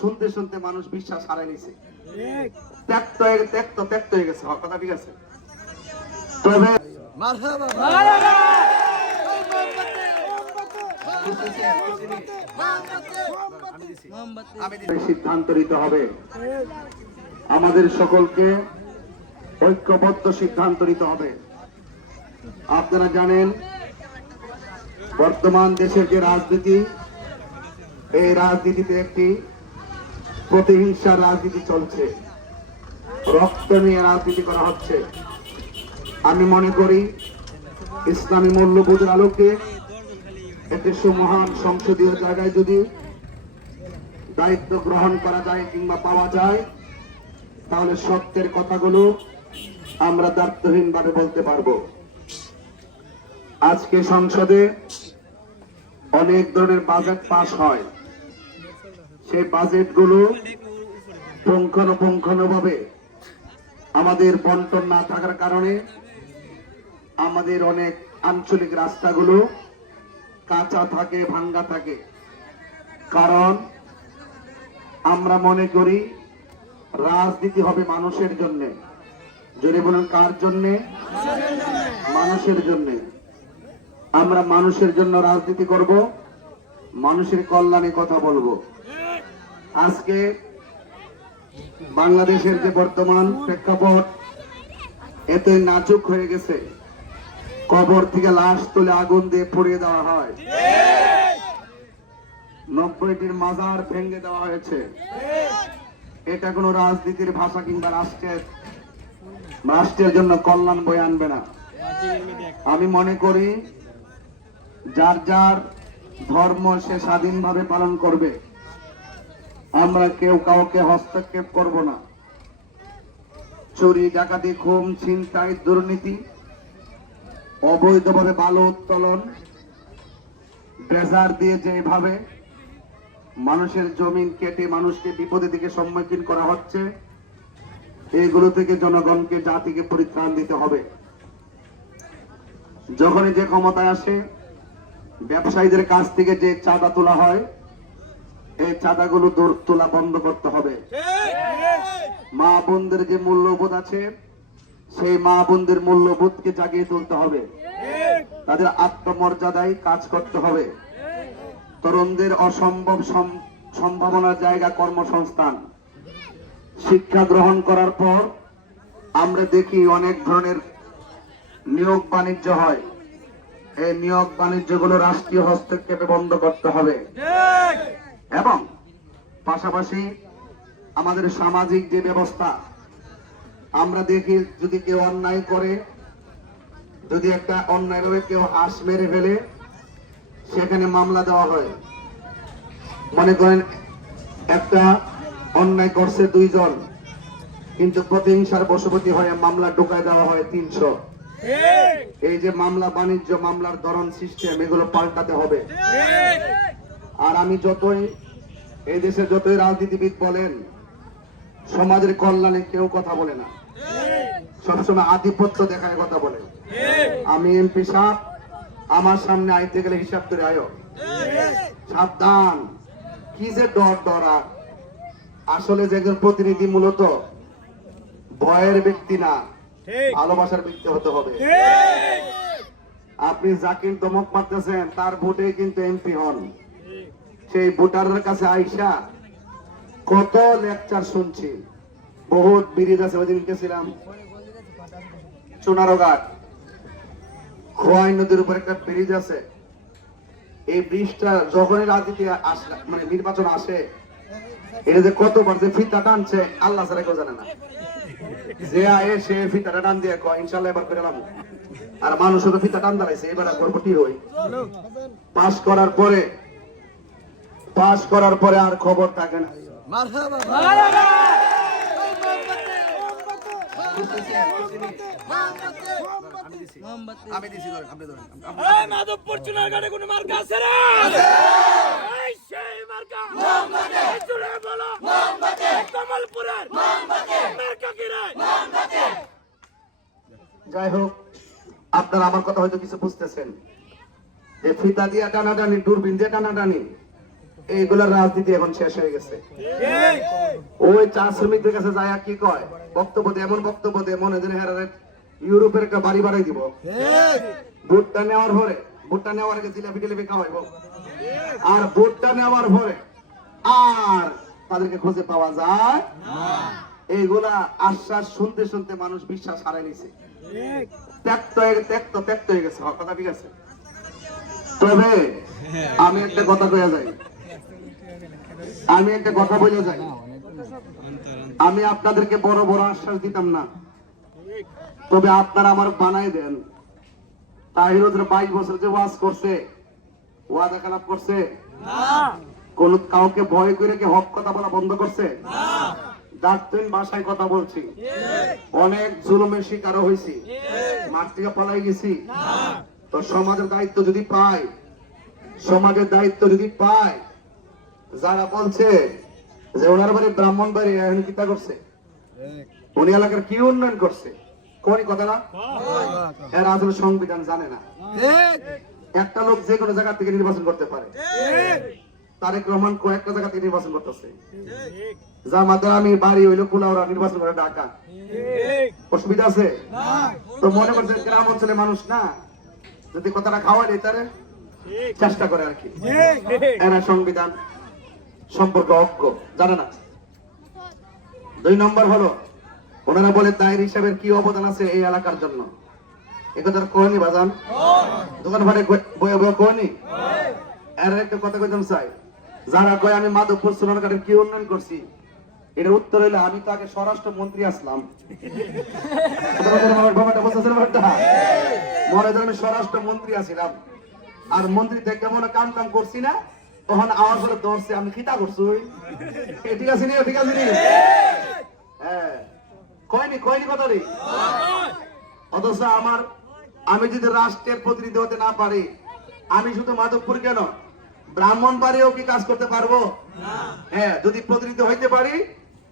শুনতে শুনতে মানুষ বিশ্বাস হারাই নিছে, ত্যাক্ত হয়ে গেছে। কথা ঠিক আছে, তবে সিদ্ধান্ত নিতে হবে, আমাদের সকলকে ঐক্যবদ্ধ সিদ্ধান্ত নিতে হবে। আপনারা জানেন বর্তমান দেশের যে রাজনীতি, এই রাজনীতিতে একটি প্রতিহিংসার রাজনীতি চলছে, রক্ত নিয়ে রাজনীতি করা হচ্ছে। আমি মনে করি ইসলামী মূল্যবোধের আলোকে একটি সুমহান সংসদীয় জায়গায় যদি দায়িত্ব গ্রহণ করা যায় কিংবা পাওয়া যায়, তাহলে সত্যের কথাগুলো আমরা দায়িত্বহীনভাবে বলতে পারবো। আজকে সংসদে অনেক ধরনের বাজেট পাস হয়, সেই বাজেটগুলো পুঙ্খানুপুঙ্খানুভাবে আমাদের বন্টন না থাকার কারণে আমাদের অনেক আঞ্চলিক রাস্তাগুলো কাঁচা থাকে, ভাঙ্গা থাকে। কারণ আমরা মনে করি রাজনীতি হবে মানুষের জন্য। যদি বলেন কার জন্যে? মানুষের জন্য। আমরা মানুষের জন্য রাজনীতি করব, মানুষের কল্যাণে কথা বলবো। আজকে বাংলাদেশের যে বর্তমান প্রেক্ষাপট এতই নাজুক হয়ে গেছে, কবর থেকে লাশ তুলে আগুন দিয়ে পুড়িয়ে দেওয়া হয়, 90টির মাজার ভেঙে দেওয়া হয়েছে। এটা কোনো রাজনীতির ভাষা কিংবা রাষ্ট্রের জন্য কল্যাণ বয়ে আনবে না। আমি মনে করি যার যার ধর্ম সে স্বাধীনভাবে পালন করবে, আমরা কেউ কাউকে হস্তক্ষেপ করব না। চুরি, ডাকাতি, খুন, ছিনতাই, দুর্নীতি, অবৈধভাবে বালু উত্তোলন, ড্রেজার দিয়ে যেভাবে মানুষের জমিন কেটে মানুষকে বিপদের দিকে সম্মুখীন করা হচ্ছে, এগুলো থেকে জনগণকে, জাতিকে পরিত্রাণ দিতে হবে। যখনই যে ক্ষমতায় আসে, ব্যবসায়ীদের কাছ থেকে যে চাঁদা তোলা হয়, এই চাঁদাগুলো তোলা বন্ধ করতে হবে। মা বোনদের যে মূল্যবোধ আছে, সেই মা বোনদের মূল্যবোধকে জাগিয়ে তুলতে হবে। তাদের আত্মমর্যাদায় কাজ করতে হবে। তরুণদের অসম্ভব সম্ভাবনার জায়গা কর্মসংস্থান। শিক্ষা গ্রহণ করার পর আমরা দেখি অনেক ধরনের নিয়োগ বাণিজ্য হয়। এই নিয়োগ বাণিজ্যগুলো রাষ্ট্রীয় হস্তক্ষেপে বন্ধ করতে হবে। এবং পাশাপাশি আমাদের সামাজিক যে ব্যবস্থা, আমরা দেখি যদি কেউ অন্যায় করে, যদি একটা অন্যায়ভাবে কেউ হাঁস মেরে ফেলে, সেখানে মামলা দেওয়া হয়। মনে করেন একটা অন্যায় করছে 2 জন, কিন্তু প্রতিহিংসার বশবর্তী হয়ে মামলা ঢুকায় দেওয়া হয় 300। এই যে মামলা বাণিজ্য, মামলার ধরন, সিস্টেম, এগুলো পাল্টাতে হবে। আর আমি যতই এই দেশে যতই রাজনীতিবিদ বলেন, সমাজের কল্যাণে কেউ কথা বলে না, সবসময় আধিপত্য দেখায় কথা বলে। আমি এমপি সাহেব, আমার সামনে আইতে গেলে হিসাব করে আয়ো, সাবধান। কি যে ডরা। আসলে যে একজন প্রতিনিধি মূলত ভয়ের ব্যক্তি না, ভালোবাসার ব্যক্তি হতে হবে। আপনি যাকে দমক মারতেছেন, তার ভোটে কিন্তু এমপি হন। সেই ভোটারের কাছে আইসা কত লেকচার শুনছি, বহুত ব্রিজ আছে। ওই দিন গেছিলাম সোনারঘাট, খোয়াই নদীর উপর একটা ব্রিজ আছে। এই ব্রিজটা যখনই রাজনীতি আসে, মানে নির্বাচন আসে, এটা যে কতবার যে ফিতা টানছে আল্লাহ ছাড়া কেউ জানে না। যে আয়ে সে ফিতাটা টান দিয়ে কয় ইনশাল্লাহ এবার করে এলাম। আর মানুষ তো ফিতা টান দাঁড়াইছে, এবার করবো কি হই। পাস করার পরে আর খবর থাকে না। মাধবপুর চুনার ঘাটে কোন মার্কা আছে রে? সেই মার্কা কমলপুরের মার্কা কি রে? যাই হোক, আপনারা আমার কথা হয়তো কিছু বুঝতেছেন যে ফিতা দিয়ে টানাটানি, দূরবীন দিয়ে টানাটানি, এইগুলার রাজনীতি এখন শেষ হয়ে গেছে। ওই চা শ্রমিকদের কাছে যায় কি কয়, বক্তব্য দেয়, এমন বক্তব্য দেয় মনে হয় হেরারে ইউরোপের একটা বাড়ি বাড়াই দিব। ভোটটা নেওয়ার পরে, ভোটটা নেওয়ার আগে জিলাপি টিলাপি খাওয়াইব, আর ভোটটা নেওয়ার পরে আর তাদেরকে খুঁজে পাওয়া যায় এইগুলা আশ্বাস শুনতে শুনতে মানুষ বিশ্বাস হারাই নিছে, ত্যাক্ত হয়ে গেছে। কথা ঠিক আছে, তবে আমি একটা কথা কইয়া যাই, আমি একটা কথা বলে যাই, আমি আপনাদেরকে বড় বড় আশ্বাস দিতাম না, তবে আপনারা আমার বানাই দেন। তাহির 22 বছর যে ওয়াজ করছে, ওয়াদা খেলাপ করছে, কোন কাউকে ভয় করে কি হক কথা বলা বন্ধ করছে? ডাক্তার ভাষায় কথা বলছি, অনেক জুলুমের শিকার হয়েছি, মাঠ থেকে পলাই গেছি। তো সমাজের দায়িত্ব যদি পাই, সমাজের দায়িত্ব যদি পাই, যারা বলছে যে ওনার বাড়ি ব্রাহ্মণ বাড়ি এখন কিতা করছে, উনি এলাকার কি উন্নয়ন করছে, কোন কথা না, এরা আসলে সংবিধান জানে না। একটা লোক যে কোনো জায়গা থেকে নির্বাচন করতে পারে, তারেক রহমান কয়েকটা জায়গা থেকে নির্বাচন করতেছে, যা মাত্র আমি বাড়ি হইলো কুলাউড়া, নির্বাচন করে ঢাকা, অসুবিধা আছে? তো মনে করছে গ্রাম অঞ্চলে মানুষ না, যদি কথাটা খাওয়াই তারে চেষ্টা করে আর কি, এরা সংবিধান সম্পর্কে অজ্ঞ, জানে না। 2 নম্বর হলো ওনারা বলে দায়ের হিসাবের কি অবদান আছে এই এলাকার জন্য, একথা কয়নি বাজান, দোকান ভাড়ে বয়ে বয়ে কয়নি। এর একটা কথা কইতাম চাই, যারা কয় আমি মাধবপুর সোনারঘাটের কি উন্নয়ন করছি, এটার উত্তর হইলে আমি তো আগে স্বরাষ্ট্র মন্ত্রী আসলাম। মনে আমি স্বরাষ্ট্র মন্ত্রী আছিলাম, আর মন্ত্রী থেকে মনে কাম কাম করছি না, তখন আওয়াজ হলে ধরছে আমি খিতা করছি, ঠিক আছে নি, ঠিক আছে নি, হ্যাঁ কয়নি কথা নেই। অথচ আমি যদি রাষ্ট্রের প্রতিনিধি হতে না পারি, আমি শুধু মাধবপুর কেন ব্রাহ্মণবাড়িও কি কাজ করতে পারবো? হ্যাঁ, যদি প্রতিনিধি হইতে পারি,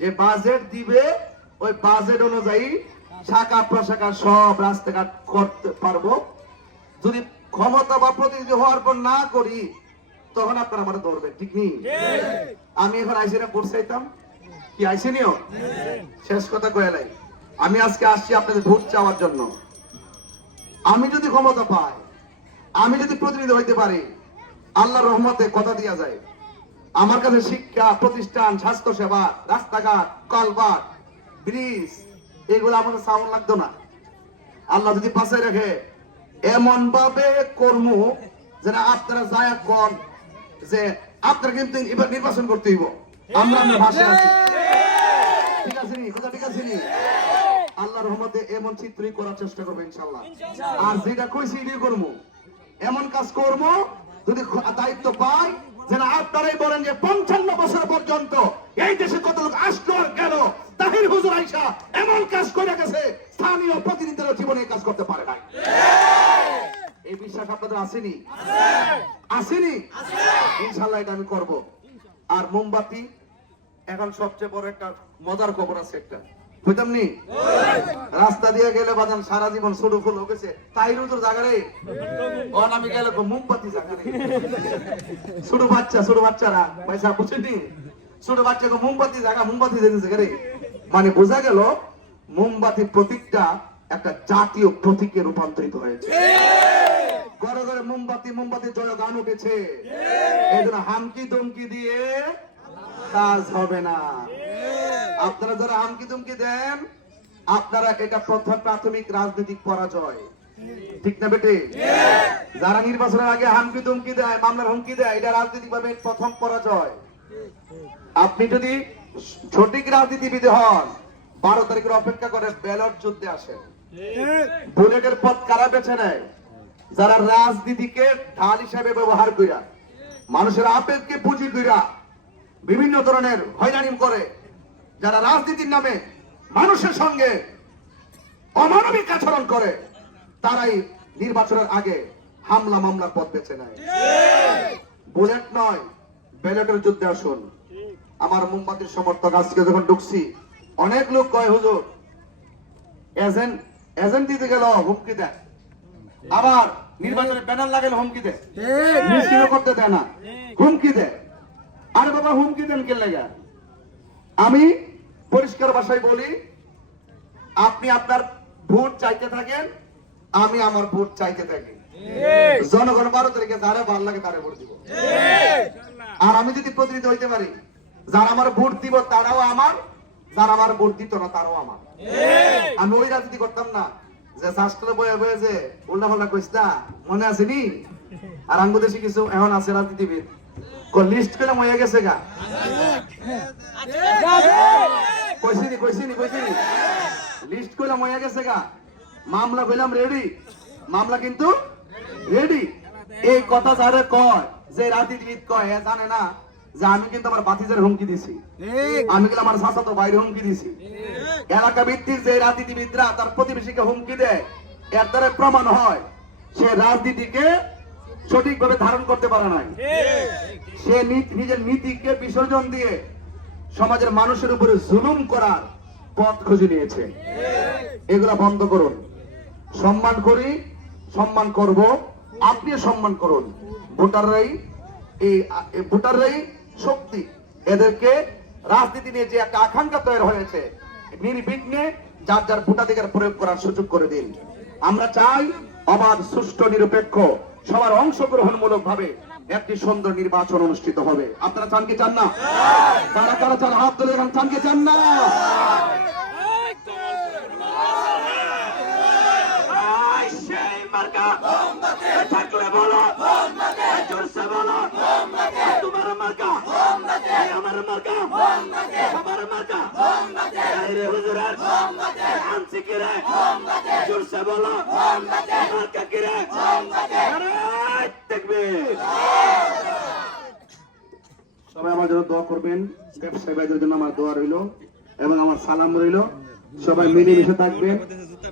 যে বাজেট দিবে ওই বাজেট অনুযায়ী শাখা প্রশাখা সব রাস্তাঘাট করতে পারবো। যদি ক্ষমতা বা প্রতিনিধি হওয়ার পর না করি, তখন আপনারা আমার ধরবে, ঠিক নেই? আমি এখন আইসি না ভোট চাইতাম, কি আইসি নিও? শেষ কথা কয়ে আমি আজকে আসছি আপনাদের ভোট চাওয়ার জন্য। আমি যদি ক্ষমতা পাই, আমি যদি প্রতিনিধি হইতে পারি, আল্লাহর রহমতে কথা দিয়া যায়, আমার কাছে শিক্ষা প্রতিষ্ঠান, স্বাস্থ্য সেবা, রাস্তাঘাট, কলবাট, ব্রিজ, এগুলো আমাদের সাউন্ড লাগতো না। আল্লাহ যদি পাশে রেখে এমন ভাবে কর্ম যেন আপনারা যায় কন যে আপনারা কিন্তু এবার নির্বাচন করতে হইব, আমরা ভাষা আছি, ঠিক আছে নি, কথা ঠিক আছে নি? আল্লাহর রহমতে এমন চিত্রই করার চেষ্টা করবো ইনশাআল্লাহ। আর যেটা কইছি এটাই করবো, এমন কাজ করবো যদি দায়িত্ব পাই, যেন আপনারাই বলেন যে 55 বছর পর্যন্ত এই দেশে কত লোক আসলো আর গেল, তাহির হুজুর আইসা এমন কাজ করে গেছে, স্থানীয় প্রতিনিধিরা জীবনে কাজ করতে পারে নাই। এই বিশ্বাস আপনাদের আসেনি? আসেনি? ইনশাআল্লাহ এটা আমি করব। আর মোমবাতি, এখন সবচেয়ে বড় একটা মজার খবর আছে, একটা বুঝতাম নি, রাস্তা দিয়ে গেলে বাজান সারা জীবন ছোট ফুল হয়েছে, তাই রুজুর জায়গারে আমি গেলে মোমবাতি জায়গারে, ছোট বাচ্চারা পয়সা বুঝেনি, ছোট বাচ্চাকে মোমবাতি জায়গা, মোমবাতি জায়গারে, মানে বোঝা গেল মোমবাতি প্রতীকটা একটা জাতীয় প্রতীকে রূপান্তরিত হয়েছে। ঘরে ঘরে মোমবাতি জয় গান উঠেছে, এই জন্য হামকি দমকি দিয়ে কাজ হবে না। আপনারা যারা হামকি দুমকি দেন, আপনারা এটা প্রথম প্রাথমিক রাজনৈতিক পরাজয়, ঠিক না বেটে? যারা নির্বাচনের আগে হামকি দুমকি দেয়, মামলার হুমকি দেয়, এটা রাজনৈতিক ভাবে প্রথম পরাজয়। আপনি যদি সঠিক রাজনীতিবিদ হন, 12 তারিখের অপেক্ষা করে ব্যালট যুদ্ধে আসেন। বুলেটের পথ কারা বেছে নেয়? যারা রাজনীতিকে ঢাল হিসাবে ব্যবহার কইরা, মানুষের আবেগকে পুঁজি কইরা বিভিন্ন ধরনের হয়রানি করে, যারা রাজনীতির নামে মানুষের সঙ্গে অমানবিক আচরণ করে, তারাই নির্বাচনের আগে হামলা মামলার পথ বেছে নেয়। বুলেট নয়, ব্যালটের যুদ্ধে আসুন। আমার মোমবাতির সমর্থক আজকে যখন ঢুকছি, অনেক লোক কয় হুজুর এজেন্ট দিতে গেল হুমকি দেয়, আবার নির্বাচনে ব্যানার লাগালে হুমকি দেয়, মিছিল করতে দেয় না, হুমকি দেয়। আরে বাবা হুমকি দেন কে লেগা? আমি পরিষ্কার ভাষায় বলি, আপনি আপনার ভোট চাইতে থাকেন, আমি আমার ভোট চাইতে থাকি। জনগণ 12 তারিখে যারা ভালো লাগে তারা ভোট দিব। আর আমি যদি প্রতিনিধি হইতে পারি, যারা আমার ভোট দিব তারাও আমার, যারা আমার ভোট দিত না তারাও আমার। আমি ওই রাজনীতি করতাম না যে শাস্ত্র বয়ে বয়ে যে উল্টা পাল্টা কইস না, মনে আছে নি? আর আঙ্গু দেশে কিছু এখন আছে রাজনীতিবিদ লিস্ট করে ময়ে গেছে গা, কইছিনি লিস্ট করে ময়ে গেছে গা, মামলা কইলাম রেডি, মামলা কিন্তু রেডি। এই কথা যারে কয় যে রাজনীতিবিদ কয় এ জানে না যে আমি কিন্তু আমার বাতিজের হুমকি দিছি, আমি কিন্তু আমার শাসাতো বাইরে হুমকি দিছি। এলাকা ভিত্তিক যে রাজনীতিবিদরা তার প্রতিবেশীকে হুমকি দেয়, এর দ্বারা প্রমাণ হয় সে রাজনীতিকে সঠিকভাবে ধারণ করতে পারে নাই। সে নিজের নীতিকে বিসর্জন দিয়ে সমাজের মানুষের উপরে জুলুম করার পথ খুঁজে নিয়েছে। এগুলা বন্ধ করুন। সম্মান করি, সম্মান করব, আপনি সম্মান করুন। ভোটাররাই শক্তি। এদেরকে রাজনীতি নিয়ে যে একটা আকাঙ্ক্ষা তৈরি হয়েছে, নির্বিঘ্নে যার যার ভোটাধিকার প্রয়োগ করার সুযোগ করে দিন। আমরা চাই অবাধ, সুষ্ঠু, নিরপেক্ষ, সবার অংশগ্রহণমূলক ভাবে একটি সুন্দর নির্বাচন অনুষ্ঠিত হবে। আপনারা চান কি চান না? তারা তারা চান, হাত তুলে এখন চান কি চান না? সেই মার্কা থাকলে বলো, জোরসে বলো, তোমার মার্কা, আমার মার্কা, আমার মার্কা, রে হুজুরের আনছি কি রে, জোরসে বলো, মার্কা কি রে, তাকবীর। সবাই আমার জন্য দোয়া করবেন, ব্যবসায়ী ভাইদের জন্য আমার দোয়া রইল এবং আমার সালাম রইল। সবাই মিলেমিশে থাকবেন।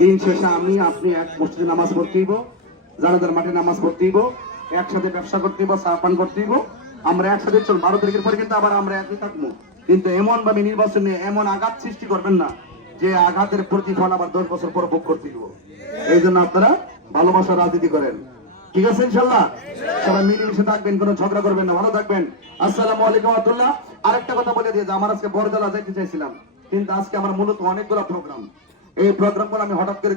দিন শেষে আমি আপনি এক মসজিদে নামাজ পড়তেইব, জানাজার মাঠে নামাজ পড়তেইব, একসাথে ব্যবসা করতেইব, চা পান করতেইব। আমরা একসাথে চল, 12 তারিখের পরে কিন্তু আবার আমরা একই থাকবো। কিন্তু এমন ভাবে নির্বাচনে এমন আঘাত সৃষ্টি করবেন না যে আঘাতের প্রতিফল আবার 10 বছর পর ভোগ করতে দিব। এই জন্য আপনারা ভালোবাসার রাজনীতি করেন, ঠিক আছে ইনশাল্লাহ? সবাই মিলেমিশে থাকবেন, কোনো ঝগড়া করবেন না, ভালো থাকবেন। আসসালামু আলাইকুম ওয়া রাহমাতুল্লাহ। আরেকটা কথা বলে দিয়ে যে আমার আজকে বড় জ্বালা যাইতে চাইছিলাম, কিন্তু আজকে আমার মূলত অনেকগুলো প্রোগ্রাম, এই প্রোগ্রামগুলো আমি হঠাৎ করে